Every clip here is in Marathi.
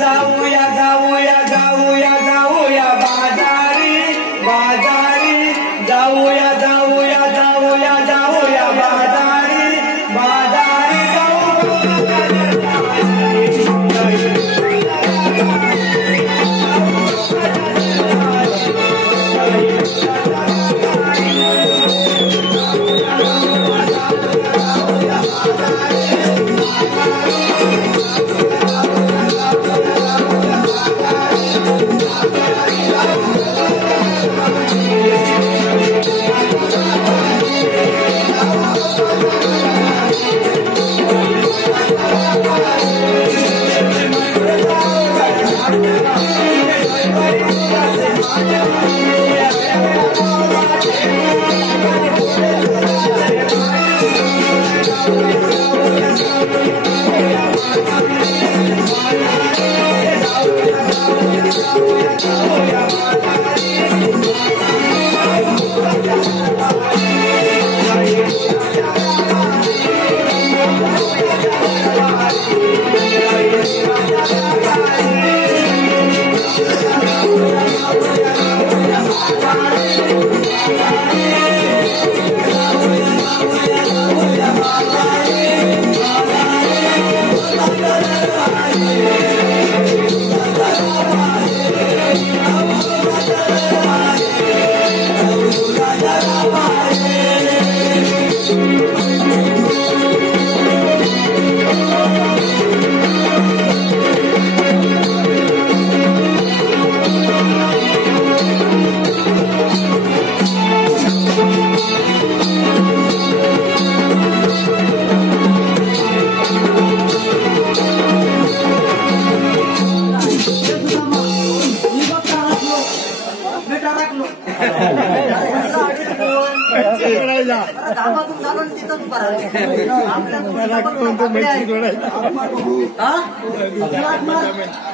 जाऊया जाऊया जाऊया जाऊया बाजारी बाजारी जाऊया जाऊया जाऊया जाऊया बाजारी बाजारी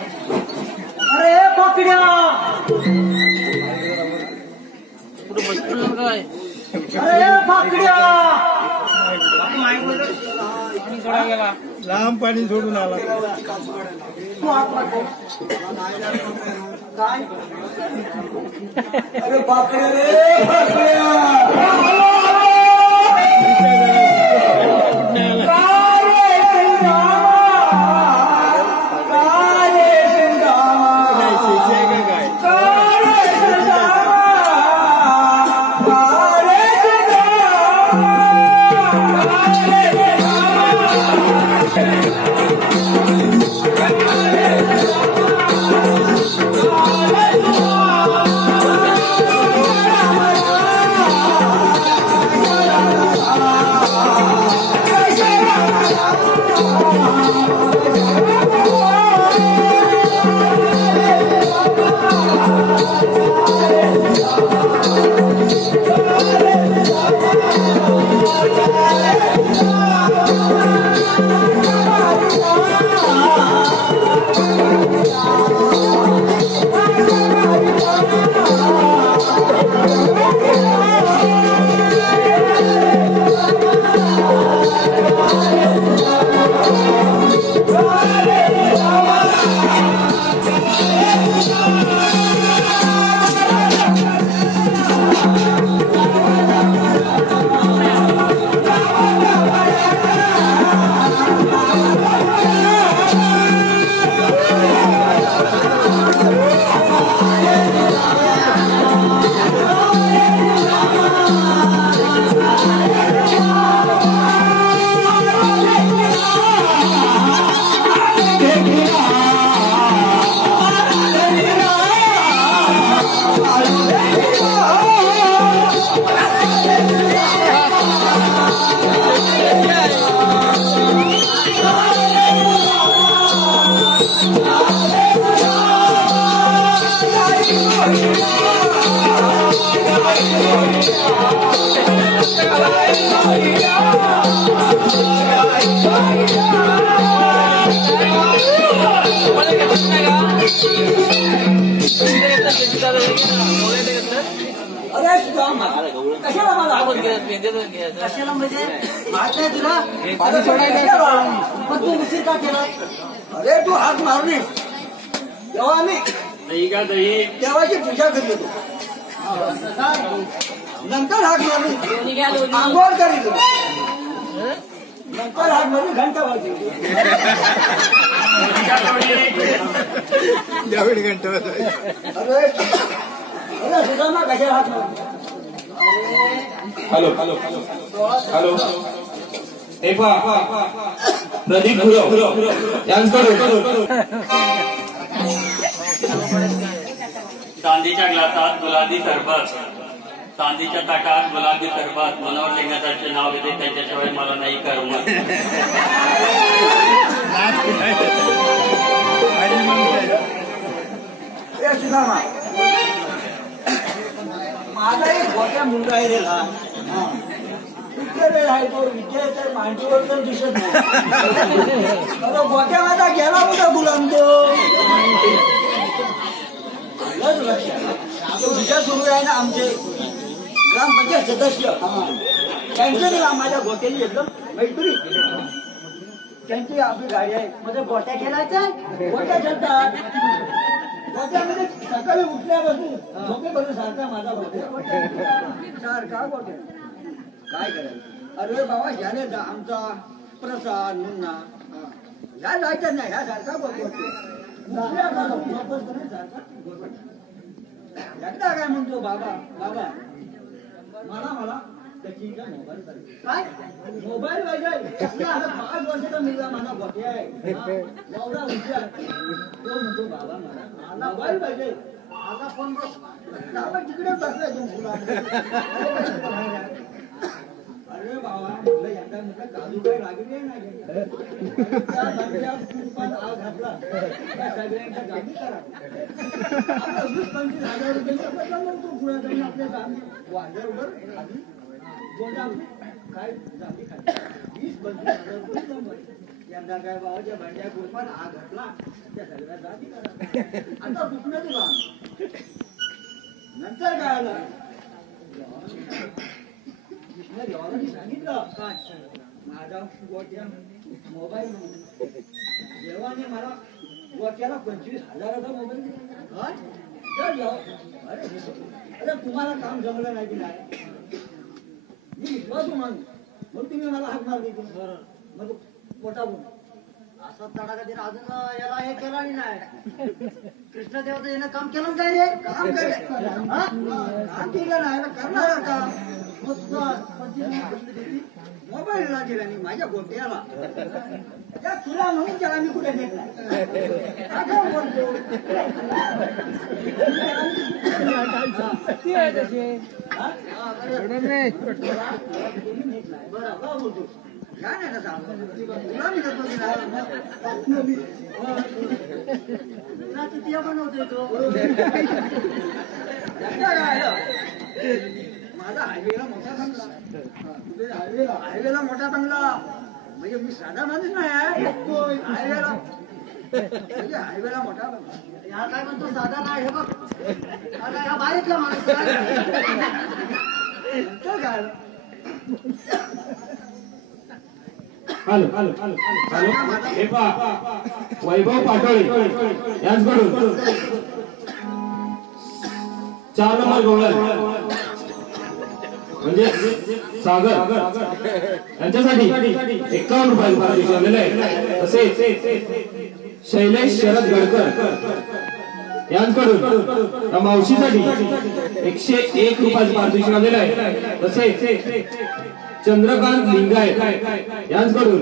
अरे पकड्या अरे पकड्या लांब पाणी सोडून आला काय अरे पकड्या रे पकड्या कशाला म्हणजे माहित नाही तुला पाणी सोडायचं पण तू उशीर का केला? अरे तू हात मारली तेव्हा आम्ही दही का दही देवाची पूजा करीत होतो. नंतर हाक मारली आंघोळ करीत होतो. नंतर हाक मारली घंटा वाजली. त्यावेळी घंटा अरे अरे सुदामा कशा हाक मारली. हॅलो हॅलो हॅलो हे पहा प्रदीप गुरव यांच्याकडून चांदीच्या ग्लासात गुलाबी सरबत, चांदीच्या ताटात गुलाबी सरबत, मनोहर लिंगाचे नाव घेते त्यांच्याशिवाय मला नाही करमत. ए सुदामा माझा एक मोठा मुलगा आहे रे लहान. आहे तो विजयाच्या मांडीवर तर दिसत नाही. गोट्या माझा गेला कुठा गुलाम तो विजय सुरू आहे ना आमचे ग्रामपंचायत सदस्य त्यांचे माझ्या गोट्याची एकदम मैत्री. त्यांची आपली गाडी आहे. माझ्या गोट्या खेळायच्या गोट्या खेळतात. गोट्यामध्ये सकाळी उठल्यापासून झोपेपर्यंत सारखा माझा गोट्या सारखा गोट्या काय करायचं. अरे बाबा ह्याने आमचा प्रसाद मुन्ना ह्या जायचं नाही. ह्या सारखा गोठे एकदा काय म्हणतो बाबा बाबा मला त्याचा मोबाईल काय मोबाईल पाहिजे. 5 वर्षाचा मुलगा माझा गोठे आहे. एवढा हुशार तो म्हणतो बाबा मला मोबाईल पाहिजे. आता फोन तिकडे बसलाय तो मुला. अरे बाबा म्हटलं यंदा म्हटलं काजू काही लागले नाही. आग घातला त्या सगळ्यांच्या गाडी करा. 20-25 हजार रुपये पुढे आपल्या वांद्यावर खाली गोदाम काय जाती खाली 20-25 हजार रुपये. यंदा काय बाबाच्या भांड्या कुरपान आग घातला त्या सगळ्या जाती करा. आता दुखणं तुला नंतर काय आलं. देवाला सांगितलं काय माझा गोट्या मोबाईल देवाने मला गोट्याला 25,000चा मोबाईल दिला. अरे तुम्हाला काम जमलं नाही की नाही. मी विश्वासू मानू मग तुम्ही मला हाक मारली. मग पोटावून असं तडाखा दिला अजून याला हे केलं नाही. कृष्णदेवाचं येणं काम केलं काय रे. काम केलं नाही करणार का. मोबाईलला दिला नाही माझ्या गोट्याला. त्या तुला म्हणून त्याला मी कुठे घेत बरं बोलतो काय नाही तसा तुला मी करतो तृतीय बनवतोय तो. माझा हायवेला मोठा बंगला. हायवेला मोठा बंगला म्हणजे मी साधा माणूस नाही. हायवेला म्हणजे हायवेला मोठा बंगला. या काय म्हणतो साधा नाही. हे बघ या बारीतला माणूस नंतर काय हॅलो हॅलो हॅलो हे पहा वैभव पाटोळे यांच्याकडून 4 नंबर गोळा म्हणजे सागर यांच्यासाठी 51 रुपये पारितोषिक आलेलं आहे. तसेच शैलेश शरद गडकर यांच्याकडून या मावशीसाठी 101 रुपये पारितोषिक आलेलं आहे. तसेच चंद्रकांत लिंगायत यांच्याकडून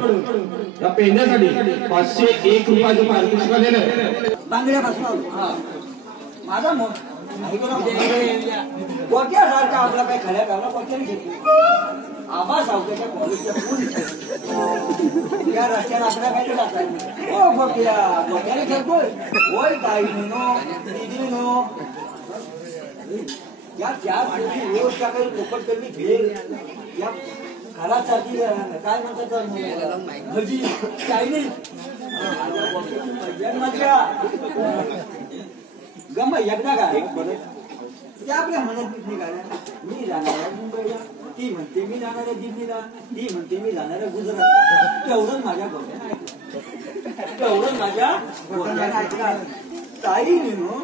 या पेंड्यासाठी 501 रुपयाचं पारितोषिक आलेलं आहे. बांगड्यापासून आलो माझा गोट्यासारखा आपला काही खड्या गावला गोट्याने घेतली. आबा सावकाच्या कॉलेजच्या त्या रस्त्याला आपल्या काय टाकायचं. हो गोट्या गोट्याने खेळतोय. होय ताई नो दिदी नो या 4 व्यवस्था काही पोपट कमी खेळ या घरासाठी काय म्हणतात भजी चायनीज गम एकदा काय त्या आपल्या म्हणत निघाल्या. मी जाणार आहे मुंबईला. ती म्हणते मी जाणार आहे दिल्लीला. ती म्हणते मी जाणार आहे गुजरात. तेवढंच माझ्या गोट्याने ऐकलं. तेवढंच माझ्या गोट्याने ऐकलं. ताई नो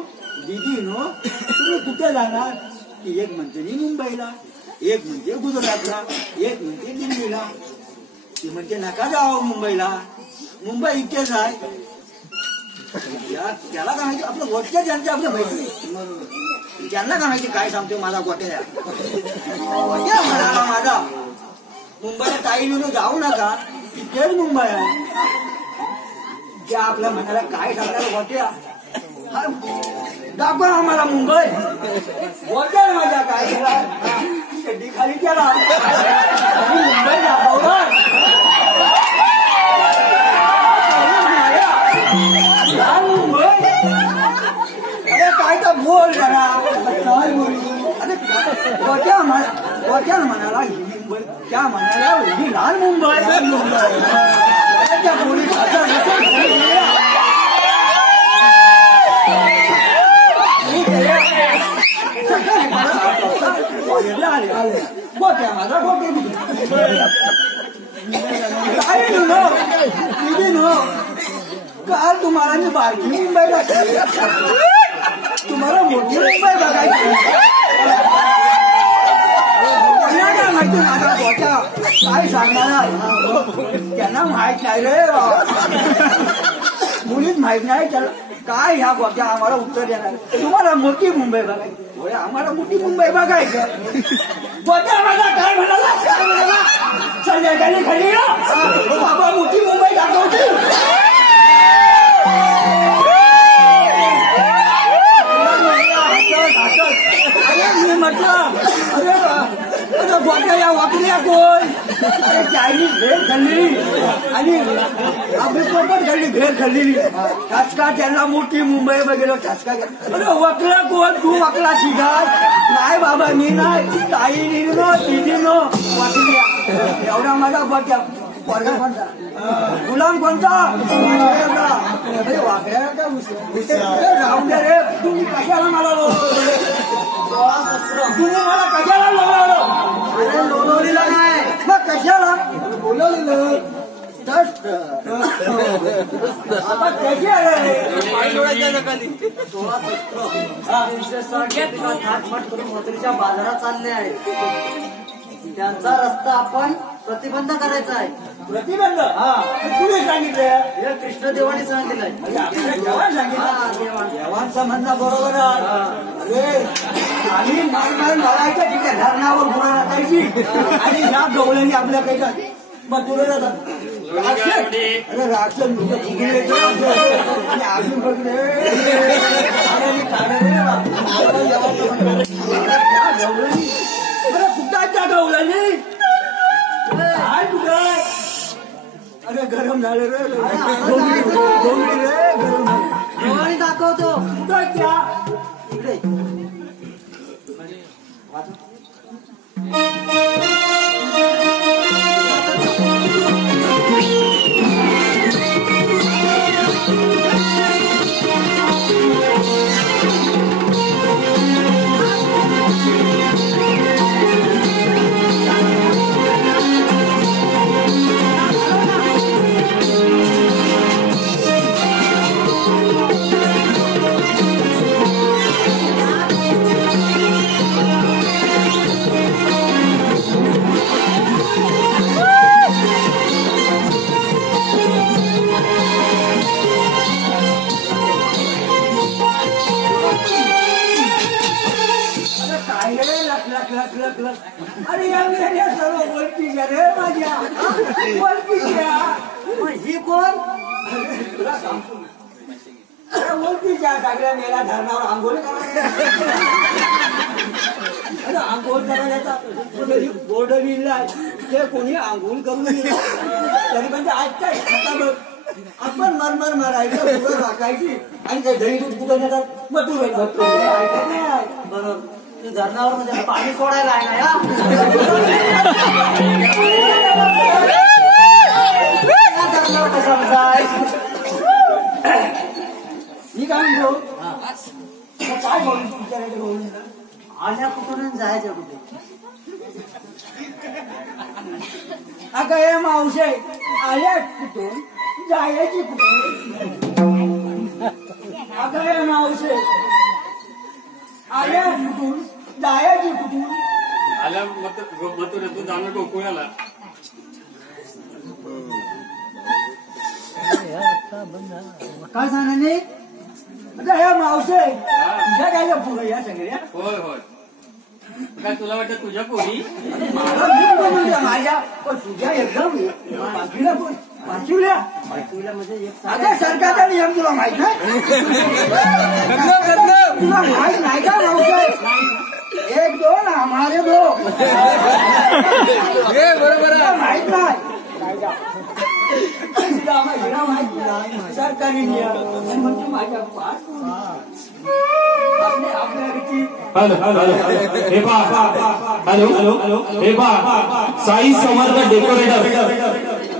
दीदी नो तुम्ही कुठे जाणार? की एक म्हणते मी मुंबईला, एक म्हणते गुजरातला, एक म्हणते दिल्लीला. ती म्हणते नका जावं मुंबईला, मुंबई इथेच आहे. त्याला काय माहिती आपलं गोट्या त्यांचं आपलं माहिती. त्यांना काय माहिती काय सांगतो माझा गोट्या. गोट्या म्हणाला माझा मुंबईला ताई नो जाऊ नका, तिथेच मुंबई आहे. त्या आपल्या मनाला काय सांगणार गोट्या दाखवा आम्हाला मुंबई. गोट्या माझ्या काय केला शेड्डी खाली केला मुंबई दाखवणार. मुंबई अरे काय तर बोल जरा काय बोलू. अरे गोट्या म्हणाला ही मुंबई, त्या म्हणाला ही लाल मुंबई. त्या पोलीस गोट्या माझा काल तुम्हाला मी बारकी मुंबईला तुम्हाला मोठी मुंबई बघायची. त्यांना माहिती माझा गोट्या काय सांगणार त्यांना माहित नाही रे. मुलीच माहित नाही त्याला काय ह्या गोट्या आम्हाला उत्तर देणार. तुम्हाला मोठी मुंबई बघायची, आम्हाला मोठी मुंबई बघायचं. गोट्या माझा काय म्हणाला संध्याकाळी खाली बाबा मोठी मुंबई दाखवते. मी म्हटलं अरे गोट्या या वाकड्या कोण. अरे चायनीज भेळ खाल्लेली आणि आपली पोपट खाल्ली भेळ खाल्लेली. ठसका त्यांना मोठी मुंबई बघितलं ठसका. अरे वकला कोण तू वकला शिका. नाही बाबा मी नाही ताई नो दिदी नो वाकल्या. एवढा माझा गोट्या वर्ग कोणता गुलाम कोणता वाकड्या राहून द्या रे. तुम्ही कशाला मला तुम्ही मला कशाला बोलावलं. अरे लोणवलीला नाही मग कशाला बोलवलेलं. आता कशी आले थाटमाट करून मथुरेच्या बाजारात चालले आहे. त्यांचा रस्ता आपण प्रतिबंध करायचा आहे. प्रतिबंध कुणी सांगितलं. हे कृष्णदेवाने सांगितलंय. देवांचं म्हणणं बरोबर आहे. अरे आम्ही मार मारायच्या तिथे धरणावर गुन्हा टाकायची आणि ह्या गवळ्यांनी आपल्या काही मथुरेला अरे राक्षस आणि आम्ही बघले गवळणी. अरे कुठाच्या गवळणी काय तुझं. अरे गरम झाले रे गोंगडी रे गरम देवाने दाखवतो कुठाच्या इकडे. अरे या सर्व ओळखीच्या रे माझ्या ओळखीच्या. ही कोण. ओळखीच्या सगळ्या मेला धरणावर आंघोळ करायला. आंघोळ करायला बोर्ड लिहिला ते कोणी आंघोळ करून तरी म्हणजे आज आपण मरमर मारायचं पुढं राखायची आणि काही दही दूध कुठं नेतात मग तू बरोबर. तू धरणावर म्हणजे पाणी सोडायला आहे ना. धरणावर कसं जाय मी काय म्हणतो काय बोलू विचारायचं बोलून आल्या कुठून जायचं कुठे. अगं हे मावशे आल्या कुठून जायची कुठे. काय मावशे आल्या कुठून जायची कुठून आल्या मथुरेतून जाणं गोकुळाला. काय सांगा नाही आता ह्या मावशे तुझ्या काय पुढे या सगळ्या होय होय. काय तुला वाटतं तुझ्या पोरी माझ्या पण तुझ्या एकदम पाचवीला आता सरकारचा नियम तुला माहित नाही तुला माहित नाही का मावशे एक दोन हमारे दो बरोबर माहित नाही सरकारी नियम म्हणजे माझ्या हॅलो हे पा हॅलो हे पा साई समर्थ डेकोरेटर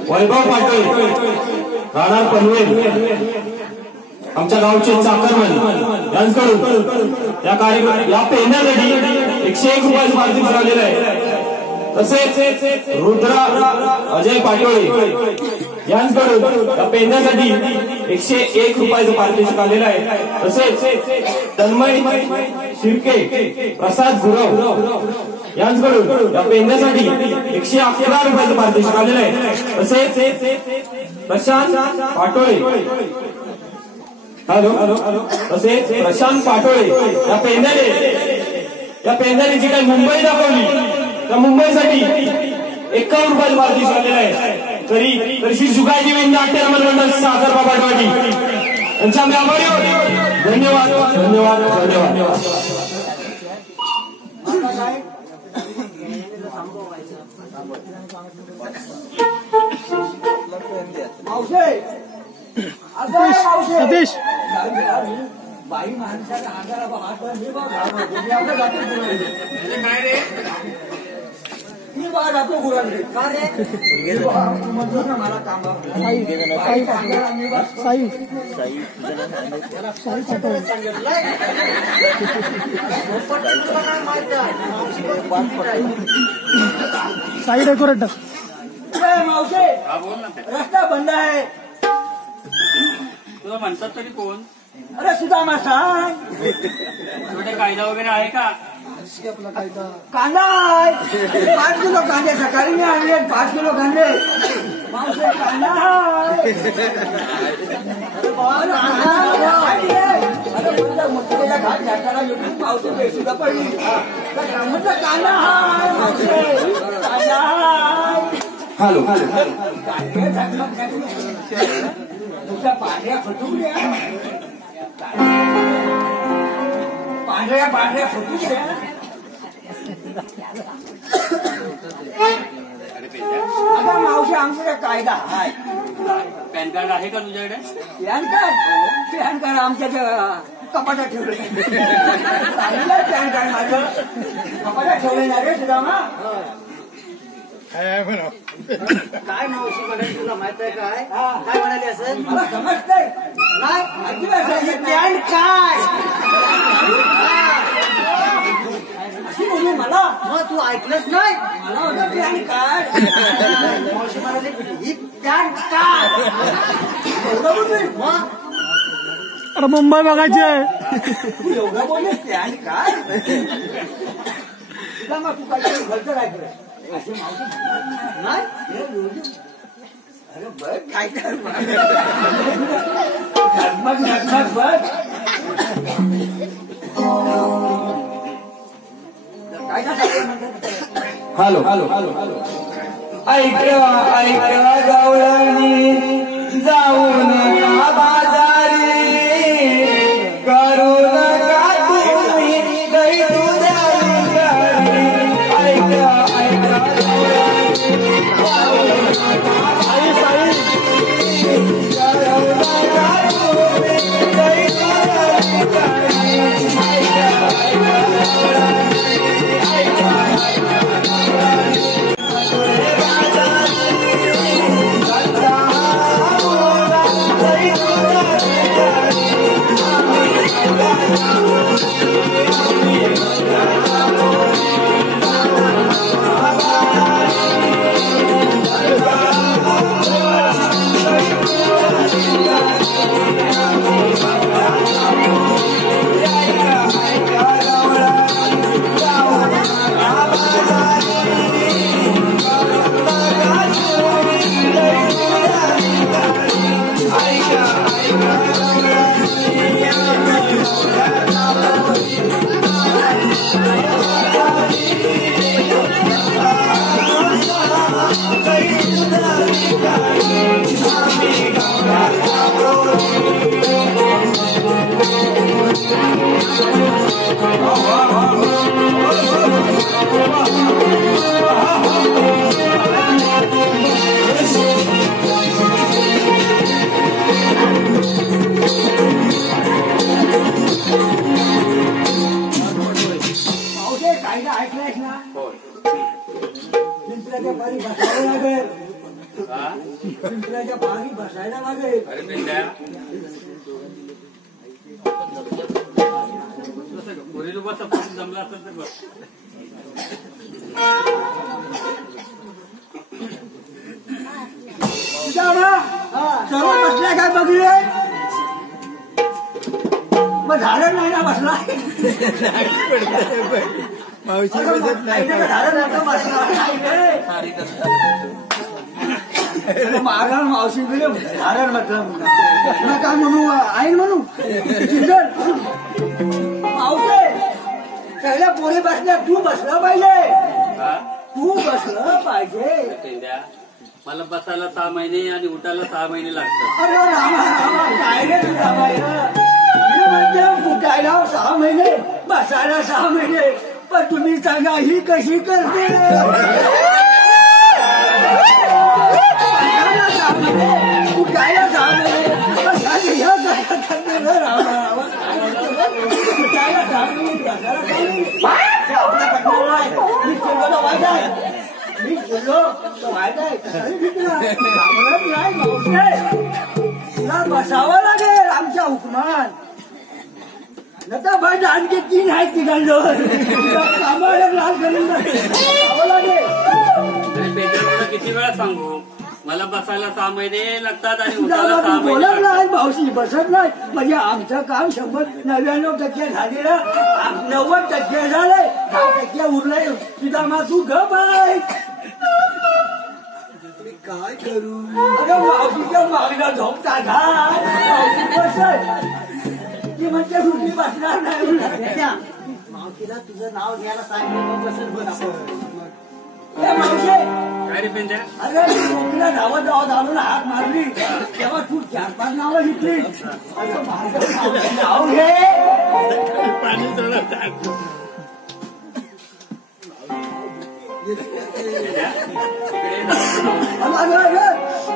वैभव पाटील राहणार पनवेल आमच्या गावचे चाकरमन यांच्याकडून या कार्यक्रम या पेहण्यासाठी 101 रुपयाचं पारितोषिक मिळालेलं आहे. तसेच रुद्रा अजय पाटोळे यांच्याकडून या पेहण्यासाठी 101 रुपयाचं पारितोषिक आलेलं आहे. तसेच तन्मय शिर्के प्रसाद गुरव यांच्याकडून या पेहण्यासाठी 111 रुपयाचं पारितोषिक आलेलं आहे. तसेच प्रशांत पाटोळे हॅलो तसेच प्रशांत पाटोळे या पेंढ्याने जी काही मुंबई दाखवली त्या मुंबईसाठी 51 रुपयाचं पारितोषिक आलेलं आहे. तरी श्री जुगाजी नाट्य रमण मंडळ साखर बाबाटवाडी यांचा आम्ही आभारी आहोत. धन्यवाद धन्यवाद धन्यवाद. सतीश बाई माणसाला आजारा काय रे मी बघा जातो गुरांकडे का रे मला काम साई डेकोरेटर मावशे हा बोल ना. रस्ता बंद आहे तुला म्हणतात तरी कोण? अरे सुदामा सांग तुझ्या कायदा वगैरे आहे का? कांदा आहे 5 किलो कांदे सकाळी मी आणले 5 किलो कांदे मावशे कांदा आहे मोठ्या घाट घाटाला येऊन पावसे बेसुद्धा पडली म्हटलं कांदा हाय मावशे कांदा हाय हॅलो तुझ्या पांढऱ्या फटुकड्या पांढऱ्या फटुकड्या आता मावशी आमचा कायदा हाय. पॅन कार्ड आहे का तुझ्याकडे? पॅन कार्ड आमच्या कपाटात ठेवले पॅन कार्ड माझं कपाटात ठेवले ना रे सुदामा. काय मावशी म्हणाली तुला माहित आहे काय काय म्हणाली असेल मला समजतंय नाही पॅन काय अशी बोलली मला मग तू ऐकलंच नाही मला होतं पॅन कार्ड मावशी म्हणाली ही पॅन काय एवढं बोलली मग अरे मुंबई बघायची आहे. तू एवढं बोलले पॅन कार्ड सुदामा तू काहीतरी भलतं काय करत असे मावशी नाही अरे बघ काय कर झगमग बघ काय हॅलो ऐकवा गवळणी जाऊन का बाजारी करू नका तुम्ही गई मावशे काय का ऐकलंयस ना पिंपऱ्याच्या पारी बसायला लागेल पिंपऱ्याच्या पारी बसायला लागेल अरे पेंड्या पोरीला बस जमला असेल तर बस सर्व बसल्या काय बघले मग झालं नाही ना बसला मावशी बसत नाही झालं बसला मारण मावशी झारण म्हटलं काय म्हणू आईन म्हणू मावशे पहिल्या पोरी बसल्या तू बसला पाहिजे तू बसलं पाहिजे पेंड्या मला बसायला 6 महिने आणि उठायला 6 महिने लागतात अरे रामा रामा काय रे तू रामायण मी म्हणते उठायला 6 महिने बसायला 6 महिने पण तुम्ही सांगा ही कशी करते उठायला 6 महिने बसायला ह्या काय करते रे रामा रामा उठायला 6 महिने बसायला 6 महिने आपल्या पटणार नाही मी केलं तर वाईट आहे मी बोललो तर वाईट आहे नाही मावशे तुला बसावं लागेल आमच्या हुकमान नका भाई आणखी 3 आहेत तिघांजवळ कामाला लाल करून बसावं लागेल अरे पेंड्या तुला किती वेळा सांगू मला बसायला 6 महिने लागतात आणि उठायला 6 महिने बोलत लागतात नाही मावशी बसत नाही म्हणजे आमचं काम 199% झालेलं 90% झालंय 10% उरलंय सुदामा तू गप आहे काय करू अरे मावशीच्या मागणं झोपता घाल मावशी बसत ती म्हणते रुटी बसणार नाही मावशीला तुझं नाव घ्यायला सांगितलं बसेल बस मावशे काय रे पेंड्या अरे कोकणा धावत धावत आणून हाक मारली तेव्हा तू 4-5 नावं घेतली असं माझं नाव घे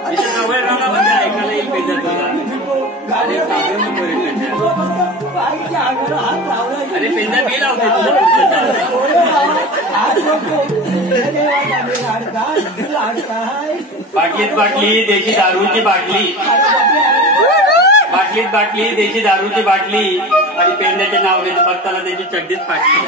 तिच्या जवळ राहणार म्हणजे ऐकायला येईल पेंड्या तुला अरे सांगू नको रे पेंड्या अरे पेंड्या मी लावते बाटलीत बाटली देशी दारूची बाटली बाटलीत बाटली देशी दारूची बाटली आणि पेंड्याचे नाव घेते बघताना त्याची चड्डीच फाटली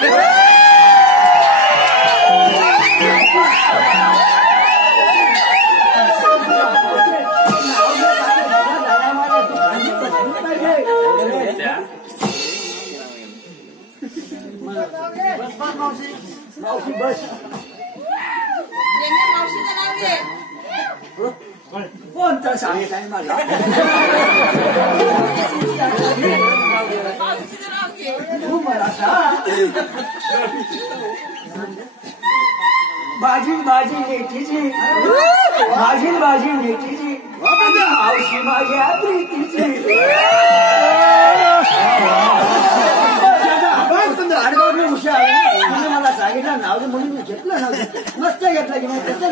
मावशी बस कोण तर सांगित आहे मला तू मला सांग भाजी भाजी मेथीची भाजी भाजी मेथीची मावशी माझ्या प्रीतीची हुशार मला सांगितलं नाव म्हणून मी घेतलं ना मस्त घेतलं की मग त्याच्यात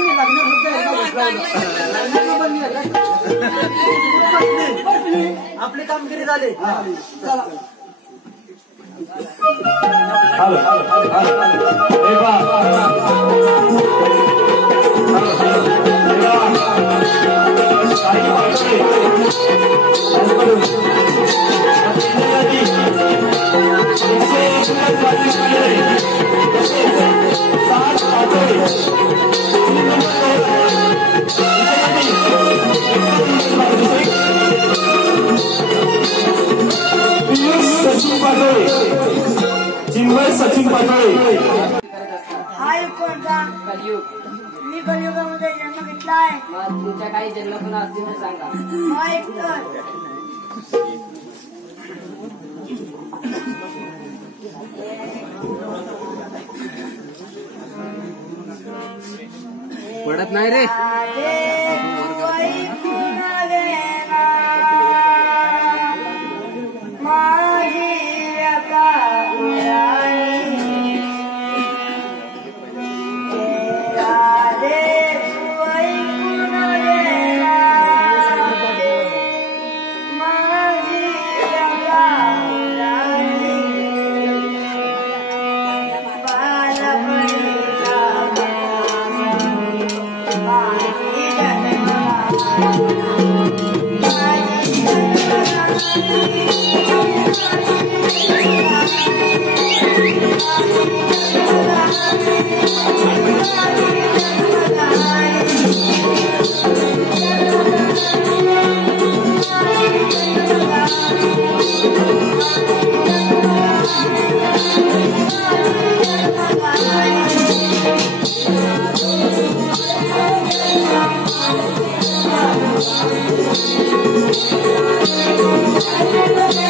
मी आपली कामगिरी झाली चला सचिन पाटोळे हा एक कोणता मी कलियुगामध्ये जन्म घेतला आहे तुमच्या काही जन्मकुणा असतील तर सांगा हा एक तर पडत नाही रे माझी व्यथा Thank you.